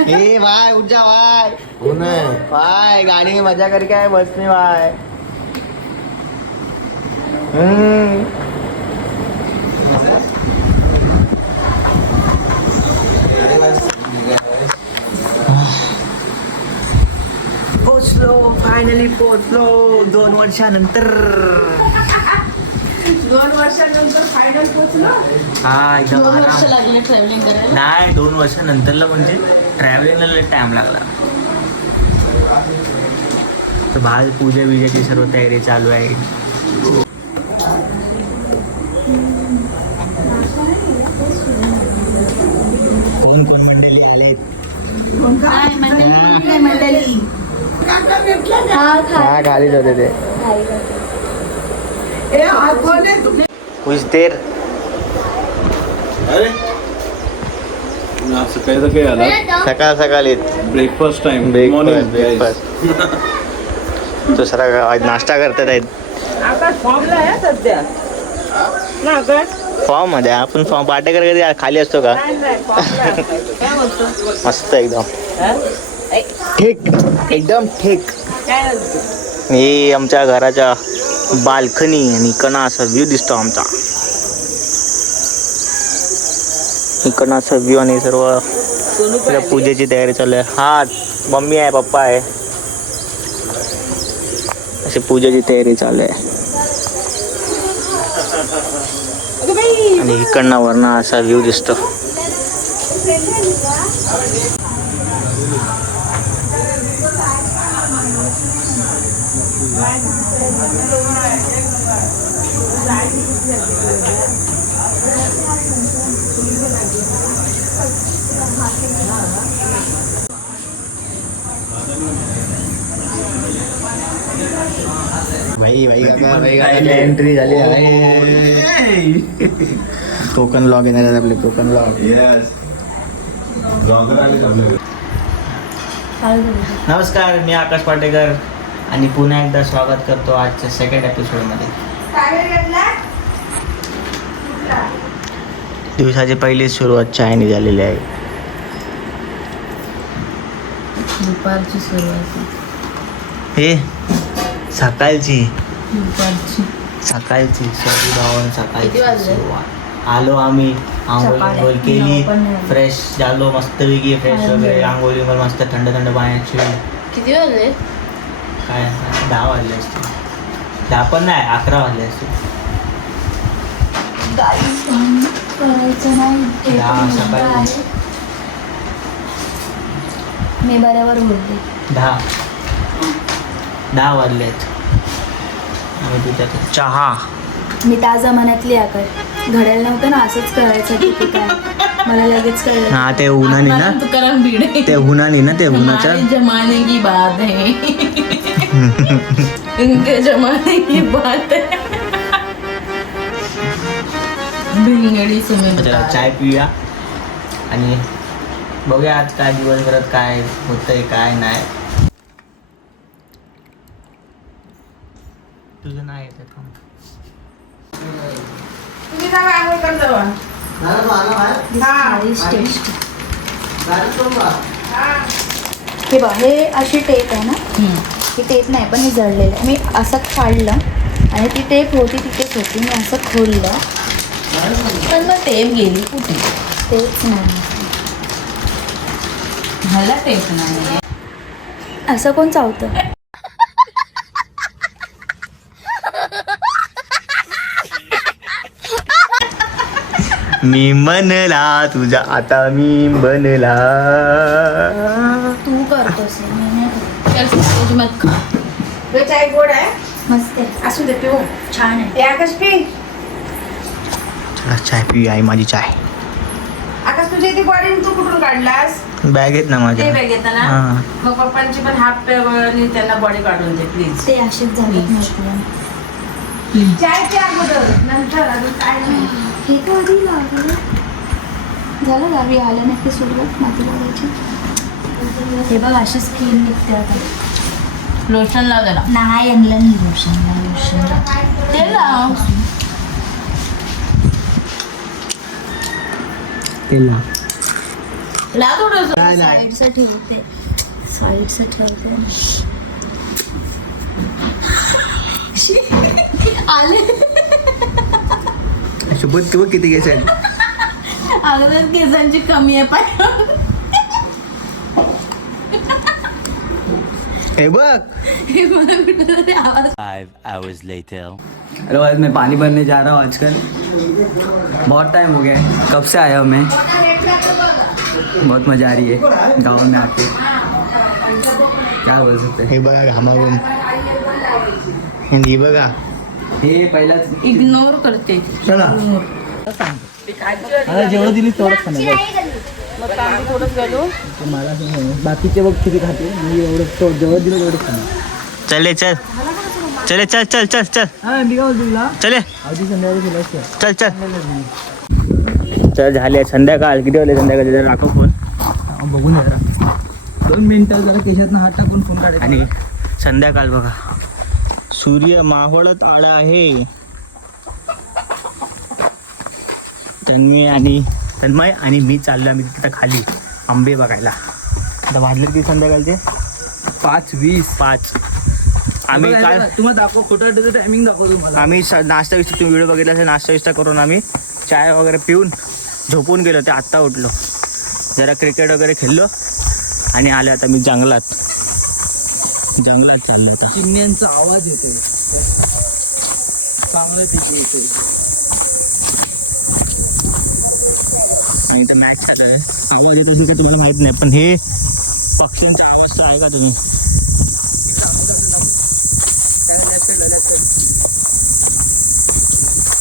ए भाई उठ जा भाई भाई गाड़ी में मजा करके आए बस में भाई हम्म. पोचलो फायनली पोचलो दोन वर्षानंतर. दोन वर्षानंतर फायनल पोहोचलो? हा एकदम दोन वर्ष आराम लागले ट्रॅव्हलिंग करायला. नाही दोन वर्षानंतरला म्हणजे? ट्रॅव्हलिंगला लय टाइम लागला. तर भाल पूजा बिजाची सर्व तयारी चालू आहे. कोण कोण मंडळी आले काय मंडळी? मंडळी? हा खालीच होते ते. कुछ देर अरे. सकाळी सकाळी आला. सकाळ सकाळी. ब्रेकफास्ट टाइम ब्रेकफास्ट ब्रेकफास्ट दुसरा आज नाश्ता करतात आहेत. आकाश फॉर्मला आहे सध्या. ना आकाश? फॉर्ममध्ये आपण फॉर्म पाटेकर कधी खाली असतो का? मस्त एकदम. हा? ठीक एकदम ठीक हे आमच्या घराच्या बाल्कनी आणि इकडनं असा व्ह्यू दिसतो आमचा. इकडनं असा व्यू आणि सर्व आपल्या पूजेची तयारी चालू आहे. हा मम्मी आहे पप्पा आहे. अशी पूजेची तयारी चालू आहे. आणि इकडनं वरनं असा व्ह्यू दिसतो. भाई भाई काका भाई काका. एंट्री झाली आहे. कोकण लॉग येणार आहेत आपले कोकण लॉग नमस्कार मी आकाश पाटेकर आणि पुन्हा एकदा स्वागत करतो आजच्या सेकंड एपिसोडमध्ये दिवसाची पहिली सुरुवात चायनी झालेली आहे. दुपारची सुरुवात. हे सकाळची. दुपारची. सकाळची सॉरी भावन सकाळची? सुरुवात. आलो आम्ही आंघोळ. आंघोळ केली. फ्रेश झालो मस्तपैकी फ्रेश. वगैरे आंघोळी वर मस्त थंड थंड पाण्याची किती वाजले? काय दहा वाजले असते दहा पण नाही अकरा वाजले असते दहा सकाळी. मी बरोबर बोलते दहा दहा वाजले आहेत आम्ही चहा. मी त्या जमान्यातली आकार. घड्याळ नव्हतं ना असंच करायचं काय. मला लगेच कळलं. हा ते उन्हाने ना. तुकाराम भिडे. ते उन्हाने ना ते उन्हाच्या हमारे जमाने की बात है. इनके जमाने की बात है. भिंगडी चला सुमित्रा चाय पिऊया. आणि बघूया आज काय दिवसभरात काय होतंय काय नाही. तुझं नाही येत. तुम्ही जावा आंघोळ कर जावा भारी टेस्ट हा. हे. बघ हे अशी टेप आहे ना? ही टेप नाही पण हे जळलेलं आहे. मी असं काढलं आणि ती टेप होती तिथेच होती. मी असं खोललं. पण मग टेप गेली कुठे? तेच नाही. मला टेप नाही. असं कोण चावतं? मी बनला तुझा आता मी बनला. तू करतोस मी नाही करत. चल सूरज मत खा. हे चाय गोड आहे. मस्त आहे. असू दे पिऊ. छान आहे. ते आकाश पी? चला चाय पिऊया आई माझी चाय. तुझ्या इथे बॉडी तू कुठून काढलास? बॅग आहेत ना ते माझ्या. बॅग येतं ना हा. मग पप्पांची पण हाफ त्यांना बॉडी काढून दे प्लीज ते असेच झालेत म्हटलं चाय प्या अगोदर नंतर अजून काय नाही. हे. कधी लागलं झालं गावी आलं नाही की सुरुवात माती लागायची हे बघ अशी स्किन निघते आता. लोशन लाव त्याला. नाही आणलं नाही लोशनला लोशनला ते लाव. तेला लाव थोडस नाही नाही साईडचं ठेवते साईडचं ठेवते आले. सोबत तू किती केस आहेत. अगोदर केसांची कमी आहे पाय. हे बघ. हे मला कुठं तरी आवाज Five hours later. हेलो आज मैं पानी भरने जा रहा हूँ आजकल। बहुत टाइम हो गया है। कब से आया हूँ मैं? बहुत मज़ा आ रही है गाँव में आके। क्या बोल सकते हैं? हे बघा घामाघूम आणि हे बघा हे पहिलाच इग्नोर करते चला। आता जेवढं दिली तेवढंच खाणार. बाकीचे बघ किती खाते. मी एवढं तो जेवढं दिलं तेवढंच खाणार. चले चल. चले चल चल चल चल. हा चले. चल चल. चल झाले संध्याकाळ. किती वाजले संध्याकाळ जरा राखो फोन बघून जरा. दोन मिनिटं जरा केशातनं हात टाकून फोन काढायचा. आणि संध्याकाळ बघा. सूर्य मावळत आला आहे. तन्मय आणि तन्मय आणि मी चाललो आम्ही तिथं खाली. आंबे बघायला. आता वाजले की संध्याकाळचे? पाच वीस. पाच. आम्ही काल तुम्हाला दाखव खोटं टायमिंग दाखव तुम्हाला आम्ही नाश्ता विस्ता तुम्ही व्हिडिओ बघितला असेल नाश्ता विस्ता करून आम्ही चाय वगैरे पिऊन झोपून गेलो. ते आत्ता उठलो. जरा क्रिकेट वगैरे खेळलो आणि आले आता मी जंगलात. जंगलात चाललो आता. चिमण्यांचा आवाज येतोय. चांगलं तिथे इथं मॅच चालू आहे. आवाज येत असेल का तुम्हाला माहीत नाही पण हे पक्ष्यांचा आवाज तर ऐका तुम्ही?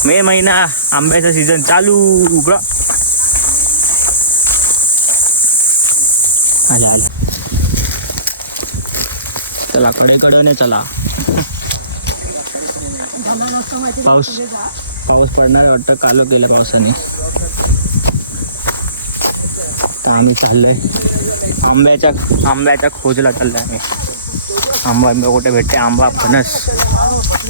मे महिना आंब्याचा सीझन चालू ब्र चला कडे कडे चला पाऊस पाऊस पडणार वाटतं कालो केलं पावसाने तर आम्ही चाललोय आंब्याच्या आंब्याच्या खोजला चाललोय आम्ही आंबा आंबा कुठे भेटते आंबा फणस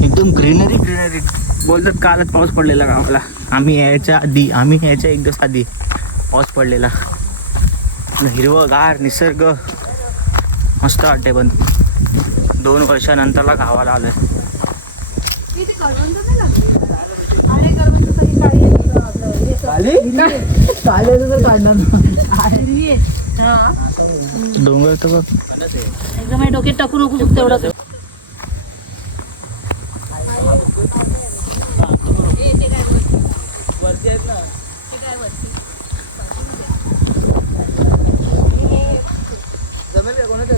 एकदम ग्रीनरी ग्रीनरी बोलतात कालच पाऊस पडलेला गावाला. आम्ही यायच्या आधी आम्ही यायच्या एक दिवस आधी पाऊस पडलेला. हिरवगार निसर्ग. मस्त वाटते पण. दोन वर्षानंतरला गावाला आलं काली काल्याचं तर काढणार डोंगर तर बघ. एकदम हे डोक्यात टाकू नको तेवढं जमेल का कोणाचा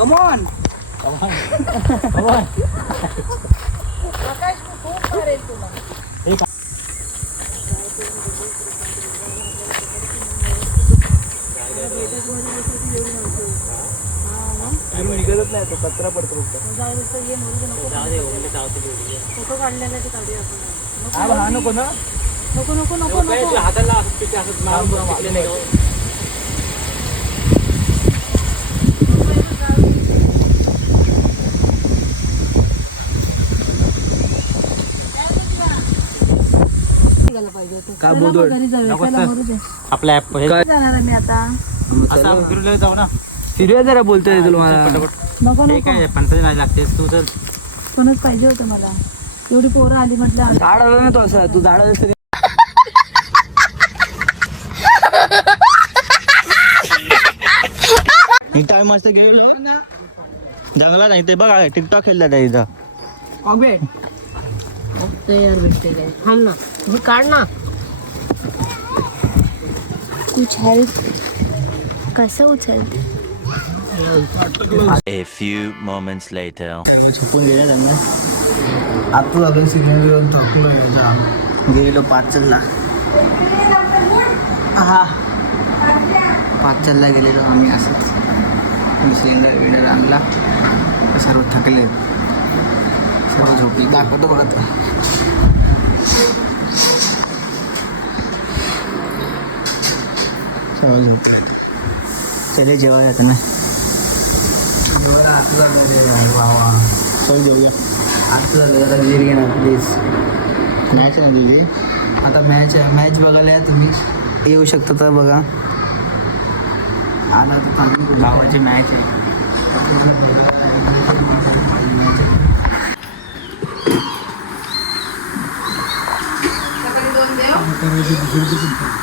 तो ए हवा आहे खाली मग तेच बोलतोय चल घे कमॉन निघतच नाही तो कचरा पडतो हा हा नको ना नको नको नको नको का आपल्या ऍप जाणार आहे मी आता? जाऊ ना. जरा बोलतोय तुला मला. नको नको. काय पंचायत नाही लागतेस तू तर कोणच पाहिजे होतं मला. एवढी पोरं आली म्हटलं झाड आलं ना तो असा. तू झाड आलं तरी मी टाइम मस्त गेलो जंगलात नाही ते बघा टिकटॉक खेळतात इथं. कॉकबेट यार भेटते काय? थांब ना. हे काढ ना. उचल कसं उचलते A few moments later. झोपून गेले त्यांना आता झालं सिनेमा येऊन थकलो याच्या गेलो पाचलला. हा पाचलला गेलेलो आम्ही असंच. सिलेंडर बिलेंडर आणला. सर्व थकले. सर्व झोपली. दाखवतो बघा तो सर्व झोपली चले जेवाय आता ना. चल जेवूया. आता झालं जरा वीर घे ना प्लीज मॅच आहे ना तुझी? आता मॅच आहे मॅच बघायला या तुम्ही. येऊ शकता तर बघा. आला तर चांगली. गावाची मॅच आहे. दोन देव.